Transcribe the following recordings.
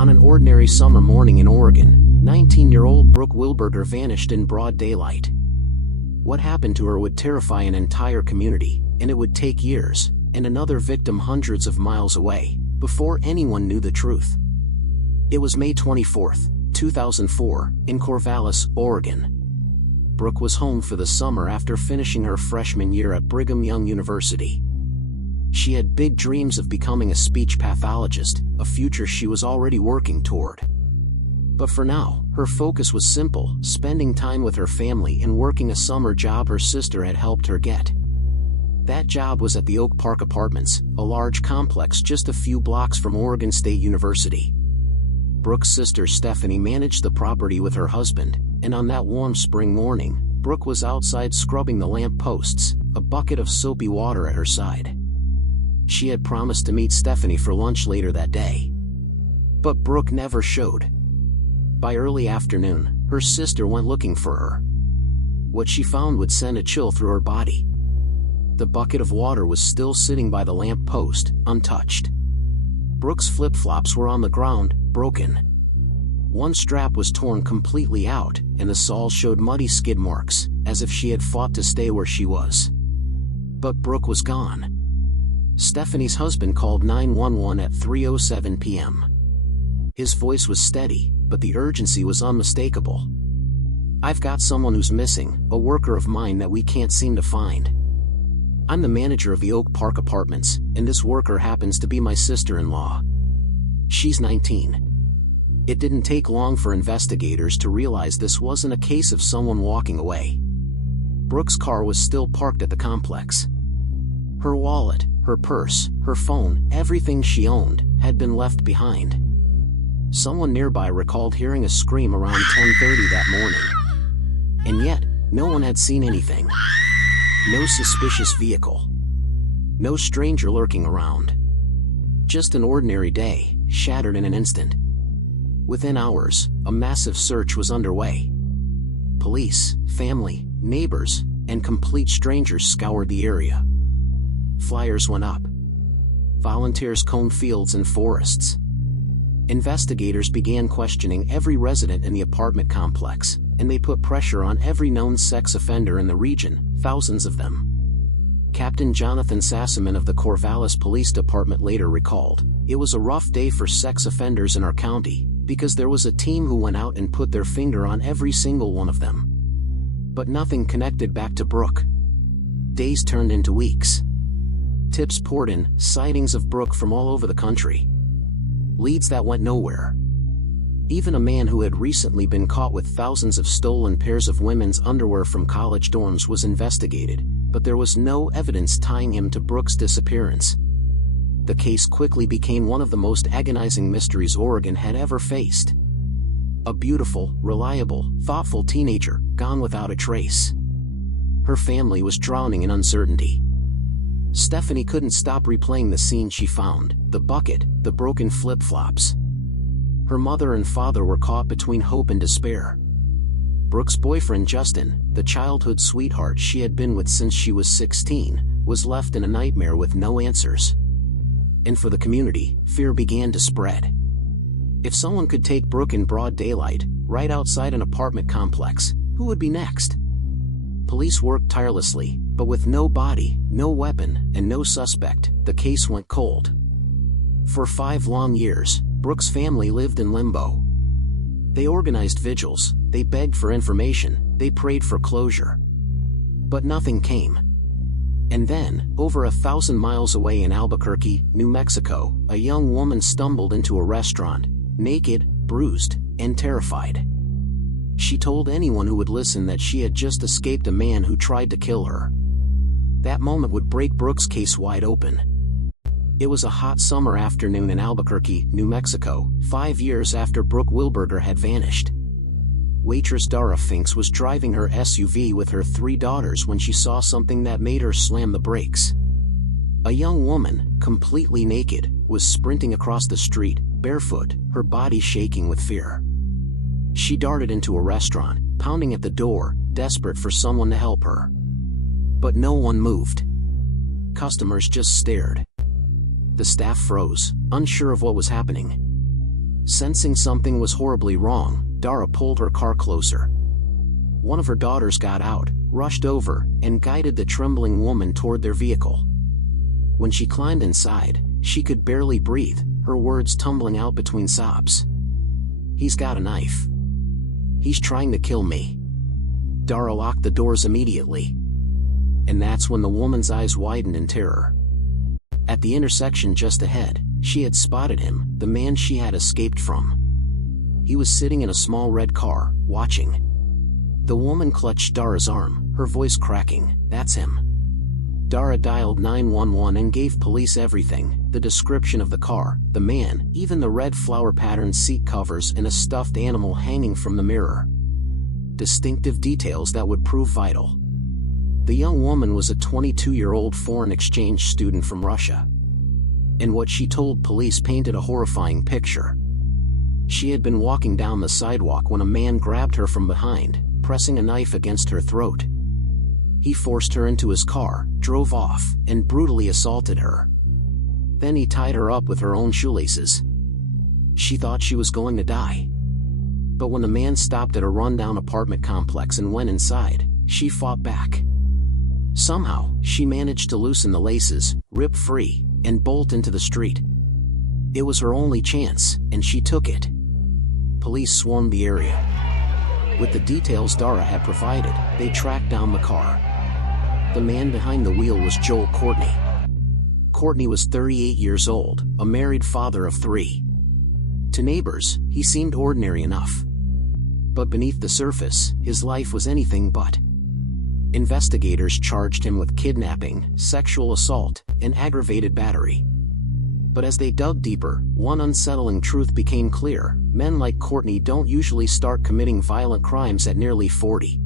On an ordinary summer morning in Oregon, 19-year-old Brooke Wilberger vanished in broad daylight. What happened to her would terrify an entire community, and it would take years, and another victim hundreds of miles away, before anyone knew the truth. It was May 24, 2004, in Corvallis, Oregon. Brooke was home for the summer after finishing her freshman year at Brigham Young University. She had big dreams of becoming a speech pathologist, a future she was already working toward. But for now, her focus was simple: spending time with her family and working a summer job her sister had helped her get. That job was at the Oak Park Apartments, a large complex just a few blocks from Oregon State University. Brooke's sister Stephanie managed the property with her husband, and on that warm spring morning, Brooke was outside scrubbing the lamp posts, a bucket of soapy water at her side. She had promised to meet Stephanie for lunch later that day. But Brooke never showed. By early afternoon, her sister went looking for her. What she found would send a chill through her body. The bucket of water was still sitting by the lamp post, untouched. Brooke's flip-flops were on the ground, broken. One strap was torn completely out, and the soles showed muddy skid marks, as if she had fought to stay where she was. But Brooke was gone. Stephanie's husband called 911 at 3:07 p.m. His voice was steady, but the urgency was unmistakable. "I've got someone who's missing, a worker of mine that we can't seem to find. I'm the manager of the Oak Park Apartments, and this worker happens to be my sister-in-law. She's 19. It didn't take long for investigators to realize this wasn't a case of someone walking away. Brooke's car was still parked at the complex. Her wallet, her purse, her phone, everything she owned, had been left behind. Someone nearby recalled hearing a scream around 10:30 that morning. And yet, no one had seen anything. No suspicious vehicle. No stranger lurking around. Just an ordinary day, shattered in an instant. Within hours, a massive search was underway. Police, family, neighbors, and complete strangers scoured the area. Flyers went up. Volunteers combed fields and forests. Investigators began questioning every resident in the apartment complex, and they put pressure on every known sex offender in the region, thousands of them. Captain Jonathan Sassaman of the Corvallis Police Department later recalled, "It was a rough day for sex offenders in our county, because there was a team who went out and put their finger on every single one of them. But nothing connected back to Brooke." Days turned into weeks. Tips poured in, sightings of Brooke from all over the country. Leads that went nowhere. Even a man who had recently been caught with thousands of stolen pairs of women's underwear from college dorms was investigated, but there was no evidence tying him to Brooke's disappearance. The case quickly became one of the most agonizing mysteries Oregon had ever faced. A beautiful, reliable, thoughtful teenager, gone without a trace. Her family was drowning in uncertainty. Stephanie couldn't stop replaying the scene she found: the bucket, the broken flip-flops. Her mother and father were caught between hope and despair. Brooke's boyfriend Justin, the childhood sweetheart she had been with since she was 16, was left in a nightmare with no answers. And for the community, fear began to spread. If someone could take Brooke in broad daylight, right outside an apartment complex, who would be next? Police worked tirelessly, but with no body, no weapon, and no suspect, the case went cold. For 5 long years, Brooke's family lived in limbo. They organized vigils, they begged for information, they prayed for closure. But nothing came. And then, over 1,000 miles away in Albuquerque, New Mexico, a young woman stumbled into a restaurant, naked, bruised, and terrified. She told anyone who would listen that she had just escaped a man who tried to kill her. That moment would break Brooke's case wide open. It was a hot summer afternoon in Albuquerque, New Mexico, 5 years after Brooke Wilberger had vanished. Waitress Dara Finks was driving her SUV with her 3 daughters when she saw something that made her slam the brakes. A young woman, completely naked, was sprinting across the street, barefoot, her body shaking with fear. She darted into a restaurant, pounding at the door, desperate for someone to help her. But no one moved. Customers just stared. The staff froze, unsure of what was happening. Sensing something was horribly wrong, Dara pulled her car closer. One of her daughters got out, rushed over, and guided the trembling woman toward their vehicle. When she climbed inside, she could barely breathe, her words tumbling out between sobs. "He's got a knife. He's trying to kill me." Dara locked the doors immediately. And that's when the woman's eyes widened in terror. At the intersection just ahead, she had spotted him, the man she had escaped from. He was sitting in a small red car, watching. The woman clutched Dara's arm, her voice cracking. "That's him." Dara dialed 911 and gave police everything: the description of the car, the man, even the red flower-patterned seat covers and a stuffed animal hanging from the mirror. Distinctive details that would prove vital. The young woman was a 22-year-old foreign exchange student from Russia. And what she told police painted a horrifying picture. She had been walking down the sidewalk when a man grabbed her from behind, pressing a knife against her throat. He forced her into his car, drove off, and brutally assaulted her. Then he tied her up with her own shoelaces. She thought she was going to die. But when the man stopped at a rundown apartment complex and went inside, she fought back. Somehow, she managed to loosen the laces, rip free, and bolt into the street. It was her only chance, and she took it. Police swarmed the area. With the details Dara had provided, they tracked down the car. The man behind the wheel was Joel Courtney. Courtney was 38 years old, a married father of 3. To neighbors, he seemed ordinary enough. But beneath the surface, his life was anything but. Investigators charged him with kidnapping, sexual assault, and aggravated battery. But as they dug deeper, one unsettling truth became clear: men like Courtney don't usually start committing violent crimes at nearly 40.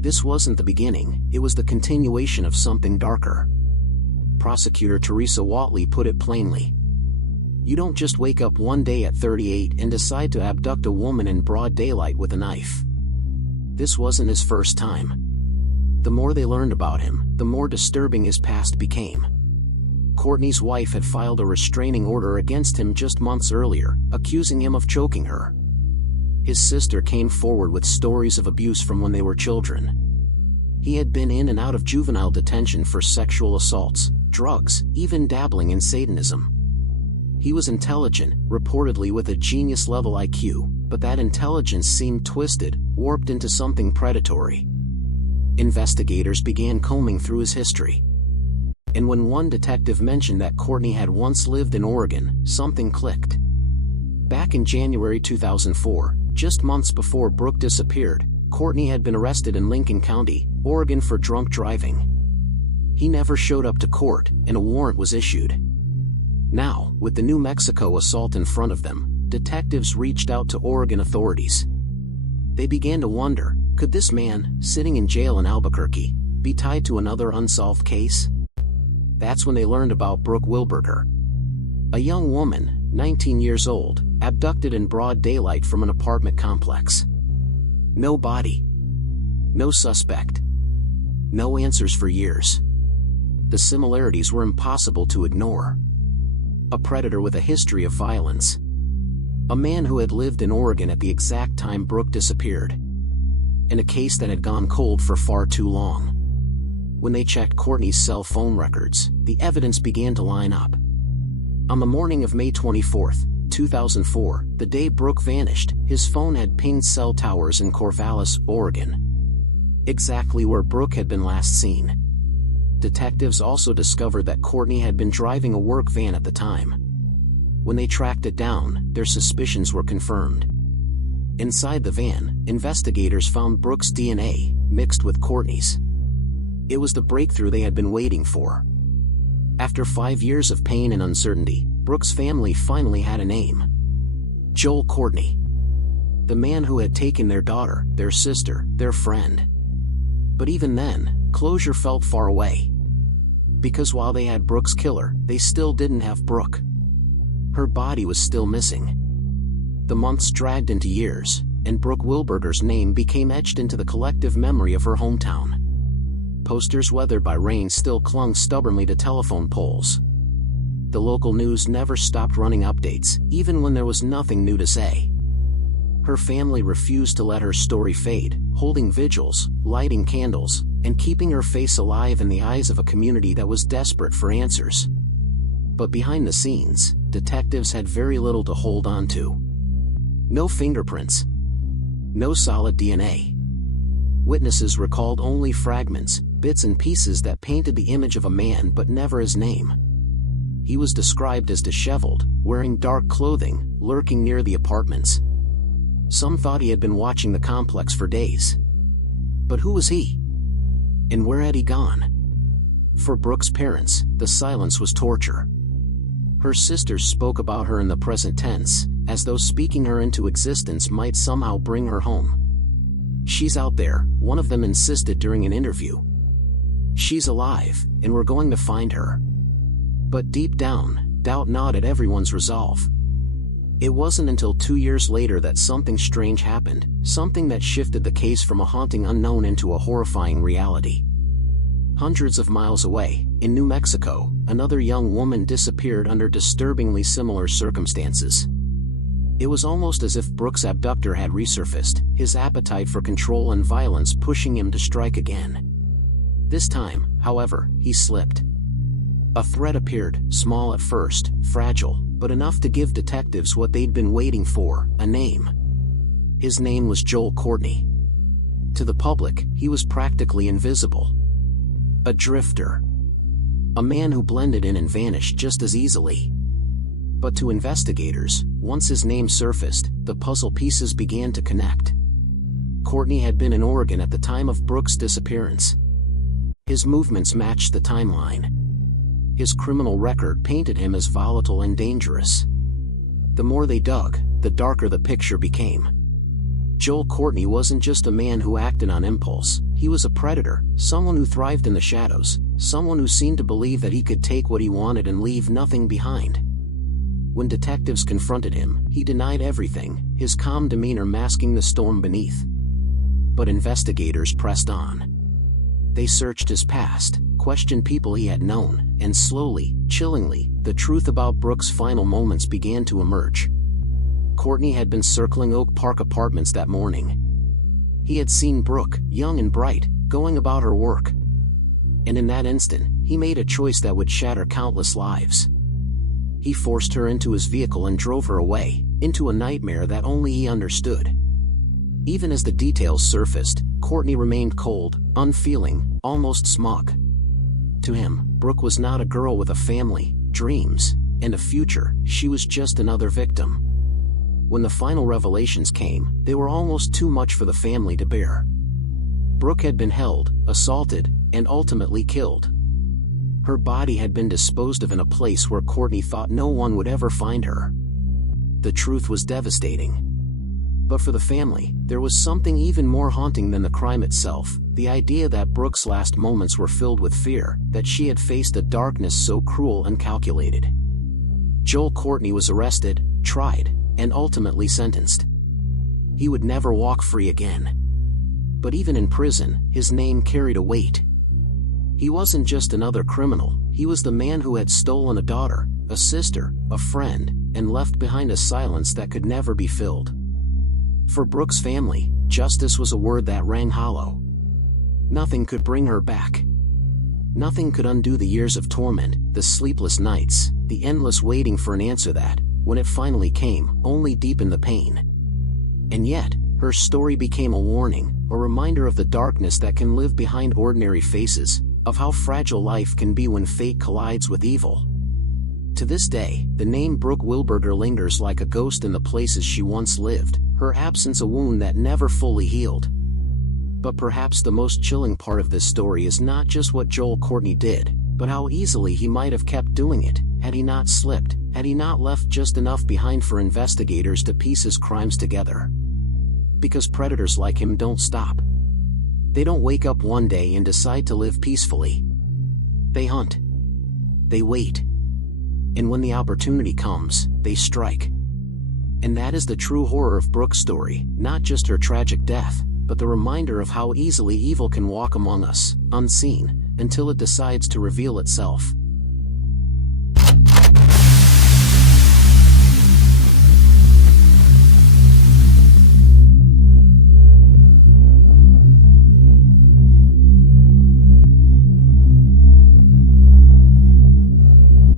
This wasn't the beginning, it was the continuation of something darker. Prosecutor Teresa Whatley put it plainly. You don't just wake up one day at 38 and decide to abduct a woman in broad daylight with a knife. This wasn't his first time. The more they learned about him, the more disturbing his past became. Courtney's wife had filed a restraining order against him just months earlier, accusing him of choking her. His sister came forward with stories of abuse from when they were children. He had been in and out of juvenile detention for sexual assaults, drugs, even dabbling in Satanism. He was intelligent, reportedly with a genius-level IQ, but that intelligence seemed twisted, warped into something predatory. Investigators began combing through his history. And when one detective mentioned that Courtney had once lived in Oregon, something clicked. Back in January 2004, just months before Brooke disappeared, Courtney had been arrested in Lincoln County, Oregon for drunk driving. He never showed up to court, and a warrant was issued. Now, with the New Mexico assault in front of them, detectives reached out to Oregon authorities. They began to wonder, could this man, sitting in jail in Albuquerque, be tied to another unsolved case? That's when they learned about Brooke Wilberger. A young woman, 19 years old, abducted in broad daylight from an apartment complex. No body. No suspect. No answers for years. The similarities were impossible to ignore. A predator with a history of violence. A man who had lived in Oregon at the exact time Brooke disappeared. In a case that had gone cold for far too long. When they checked Courtney's cell phone records, the evidence began to line up. On the morning of May 24, 2004, the day Brooke vanished, his phone had pinged cell towers in Corvallis, Oregon. Exactly where Brooke had been last seen. Detectives also discovered that Courtney had been driving a work van at the time. When they tracked it down, their suspicions were confirmed. Inside the van, investigators found Brooke's DNA, mixed with Courtney's. It was the breakthrough they had been waiting for. After 5 years of pain and uncertainty, Brooke's family finally had a name. Joel Courtney. The man who had taken their daughter, their sister, their friend. But even then, closure felt far away. Because while they had Brooke's killer, they still didn't have Brooke. Her body was still missing. The months dragged into years, and Brooke Wilberger's name became etched into the collective memory of her hometown. Posters weathered by rain still clung stubbornly to telephone poles. The local news never stopped running updates, even when there was nothing new to say. Her family refused to let her story fade, holding vigils, lighting candles, and keeping her face alive in the eyes of a community that was desperate for answers. But behind the scenes, detectives had very little to hold on to. No fingerprints. No solid DNA. Witnesses recalled only fragments, bits and pieces that painted the image of a man but never his name. He was described as disheveled, wearing dark clothing, lurking near the apartments. Some thought he had been watching the complex for days. But who was he? And where had he gone? For Brooke's parents, the silence was torture. Her sisters spoke about her in the present tense, as though speaking her into existence might somehow bring her home. "She's out there," one of them insisted during an interview. "She's alive, and we're going to find her." But deep down, doubt gnawed at everyone's resolve. It wasn't until 2 years later that something strange happened, something that shifted the case from a haunting unknown into a horrifying reality. Hundreds of miles away, in New Mexico, another young woman disappeared under disturbingly similar circumstances. It was almost as if Brooke's abductor had resurfaced, his appetite for control and violence pushing him to strike again. This time, however, he slipped. A threat appeared, small at first, fragile, but enough to give detectives what they'd been waiting for, a name. His name was Joel Courtney. To the public, he was practically invisible. A drifter. A man who blended in and vanished just as easily. But to investigators, once his name surfaced, the puzzle pieces began to connect. Courtney had been in Oregon at the time of Brooke's disappearance. His movements matched the timeline. His criminal record painted him as volatile and dangerous. The more they dug, the darker the picture became. Joel Courtney wasn't just a man who acted on impulse, he was a predator, someone who thrived in the shadows, someone who seemed to believe that he could take what he wanted and leave nothing behind. When detectives confronted him, he denied everything, his calm demeanor masking the storm beneath. But investigators pressed on. They searched his past, questioned people he had known, and slowly, chillingly, the truth about Brooke's final moments began to emerge. Courtney had been circling Oak Park Apartments that morning. He had seen Brooke, young and bright, going about her work. And in that instant, he made a choice that would shatter countless lives. He forced her into his vehicle and drove her away, into a nightmare that only he understood. Even as the details surfaced, Courtney remained cold, unfeeling, almost smug. To him, Brooke was not a girl with a family, dreams, and a future, she was just another victim. When the final revelations came, they were almost too much for the family to bear. Brooke had been held, assaulted, and ultimately killed. Her body had been disposed of in a place where Courtney thought no one would ever find her. The truth was devastating. But for the family, there was something even more haunting than the crime itself, the idea that Brooke's last moments were filled with fear, that she had faced a darkness so cruel and calculated. Joel Courtney was arrested, tried, and ultimately sentenced. He would never walk free again. But even in prison, his name carried a weight. He wasn't just another criminal, he was the man who had stolen a daughter, a sister, a friend, and left behind a silence that could never be filled. For Brooke's family, justice was a word that rang hollow. Nothing could bring her back. Nothing could undo the years of torment, the sleepless nights, the endless waiting for an answer that, when it finally came, only deepened the pain. And yet, her story became a warning, a reminder of the darkness that can live behind ordinary faces, of how fragile life can be when fate collides with evil. To this day, the name Brooke Wilberger lingers like a ghost in the places she once lived, her absence a wound that never fully healed. But perhaps the most chilling part of this story is not just what Joel Courtney did, but how easily he might have kept doing it, had he not slipped, had he not left just enough behind for investigators to piece his crimes together. Because predators like him don't stop. They don't wake up one day and decide to live peacefully. They hunt. They wait. And when the opportunity comes, they strike. And that is the true horror of Brooke's story, not just her tragic death, but the reminder of how easily evil can walk among us, unseen, until it decides to reveal itself.